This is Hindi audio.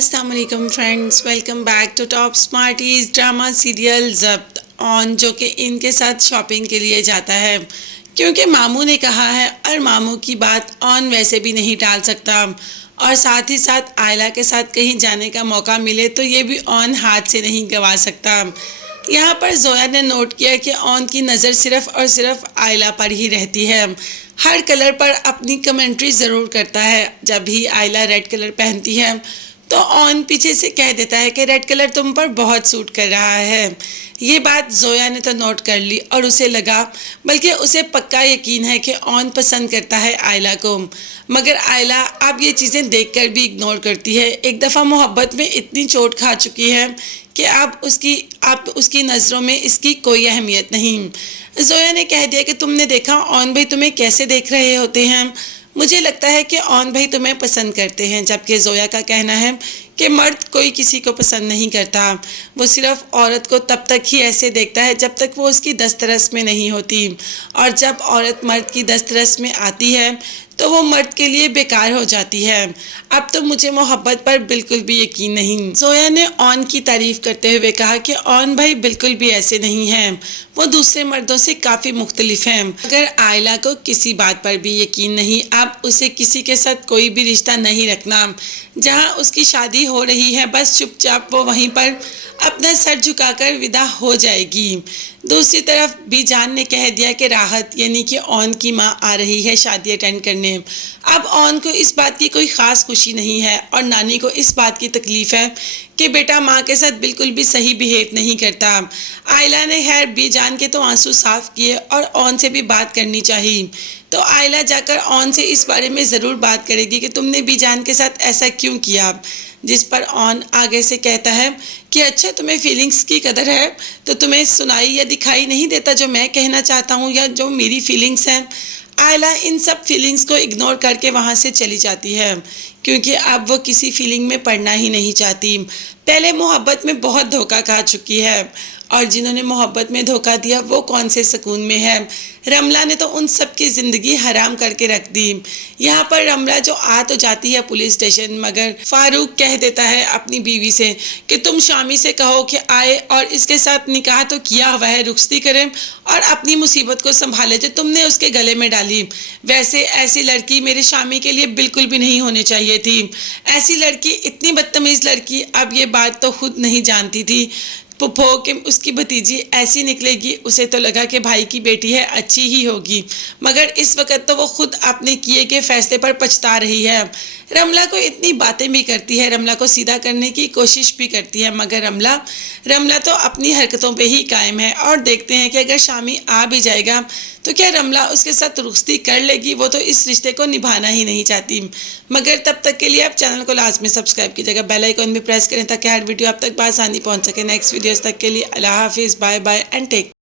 अस्सलाम वालेकुम friends, welcome back to top smarties drama serial Zabt on, जो कि इनके साथ शॉपिंग के लिए जाता है क्योंकि मामू ने कहा है और मामू की बात ऑन वैसे भी नहीं टाल सकता। और साथ ही साथ आयला के साथ कहीं जाने का मौका मिले तो ये भी ऑन हाथ से नहीं गंवा सकता। यहाँ पर जोया ने नोट किया कि ऑन की नज़र सिर्फ और सिर्फ आयला पर ही रहती है। हर कलर पर अपनी कमेंट्री ज़रूर करता है। जब भी आयला रेड कलर पहनती है तो ऑन पीछे से कह देता है कि रेड कलर तुम पर बहुत सूट कर रहा है। ये बात जोया ने तो नोट कर ली और उसे लगा, बल्कि उसे पक्का यकीन है कि ऑन पसंद करता है आयला को। मगर आयला अब ये चीज़ें देखकर भी इग्नोर करती है। एक दफ़ा मोहब्बत में इतनी चोट खा चुकी है कि अब उसकी नज़रों में इसकी कोई अहमियत नहीं। जोया ने कह दिया कि तुमने देखा ऑन भाई तुम्हें कैसे देख रहे होते हैं। मुझे लगता है कि ऑन भाई तुम्हें पसंद करते हैं। जबकि जोया का कहना है कि मर्द कोई किसी को पसंद नहीं करता, वो सिर्फ औरत को तब तक ही ऐसे देखता है जब तक वो उसकी दस्तरस में नहीं होती, और जब औरत मर्द की दस्तरस में आती है तो वो मर्द के लिए बेकार हो जाती है। अब तो मुझे मोहब्बत पर बिल्कुल भी यकीन नहीं। जोया ने ऑन की तारीफ करते हुए कहा कि ऑन भाई बिल्कुल भी ऐसे नहीं हैं, वो दूसरे मर्दों से काफ़ी मुख्तलिफ हैं। अगर आयला को किसी बात पर भी यकीन नहीं, अब उसे किसी के साथ कोई भी रिश्ता नहीं रखना। जहाँ उसकी शादी हो रही है बस चुपचाप वो वहीं पर अपना सर झुकाकर विदा हो जाएगी। दूसरी तरफ बीजान ने कह दिया कि राहत यानी कि ऑन की माँ आ रही है शादी अटेंड करने। अब ऑन को इस बात की कोई ख़ास खुशी नहीं है और नानी को इस बात की तकलीफ़ है कि बेटा माँ के साथ बिल्कुल भी सही बिहेव नहीं करता। आयला ने खैर बीजान के तो आंसू साफ किए और ऑन से भी बात करनी चाहिए। तो आयला जाकर ऑन से इस बारे में ज़रूर बात करेगी कि तुमने बीजान के साथ ऐसा क्यों किया। जिस पर ऑन आगे से कहता है कि अच्छा तुम्हें फीलिंग्स की कदर है तो तुम्हें सुनाई या दिखाई नहीं देता जो मैं कहना चाहता हूँ या जो मेरी फीलिंग्स हैं। आयला इन सब फीलिंग्स को इग्नोर करके वहाँ से चली जाती है क्योंकि अब वो किसी फीलिंग में पड़ना ही नहीं चाहती। पहले मोहब्बत में बहुत धोखा खा चुकी है और जिन्होंने मोहब्बत में धोखा दिया वो कौन से सुकून में है। रमला ने तो उन सब की ज़िंदगी हराम करके रख दी। यहाँ पर रमला जो आ तो जाती है पुलिस स्टेशन, मगर फारूक कह देता है अपनी बीवी से कि तुम शामी से कहो कि आए और इसके साथ निकाह तो किया हुआ है, रुखसती करें और अपनी मुसीबत को संभाले जो तुमने उसके गले में डाली। वैसे ऐसी लड़की मेरे शामी के लिए बिल्कुल भी नहीं होनी चाहिए थी। ऐसी लड़की, इतनी बदतमीज़ लड़की, अब ये बात तो खुद नहीं जानती थी पुप्पो कि उसकी भतीजी ऐसी निकलेगी। उसे तो लगा कि भाई की बेटी है, अच्छी ही होगी, मगर इस वक्त तो वो खुद अपने किए के फैसले पर पछता रही है। रमला को इतनी बातें भी करती है, रमला को सीधा करने की कोशिश भी करती है, मगर रमला तो अपनी हरकतों पे ही कायम है। और देखते हैं कि अगर शामी आ भी जाएगा तो क्या रमला उसके साथ रुखसती कर लेगी। वो तो इस रिश्ते को निभाना ही नहीं चाहती। मगर तब तक के लिए आप चैनल को लाजमी सब्सक्राइब कीजिएगा, बेल आइकन भी प्रेस करें ताकि हर वीडियो आप तक बआसानी पहुंच सके। नेक्स्ट वीडियोस तक के लिए अल्लाह हाफिज़, बाय बाय एंड टेक।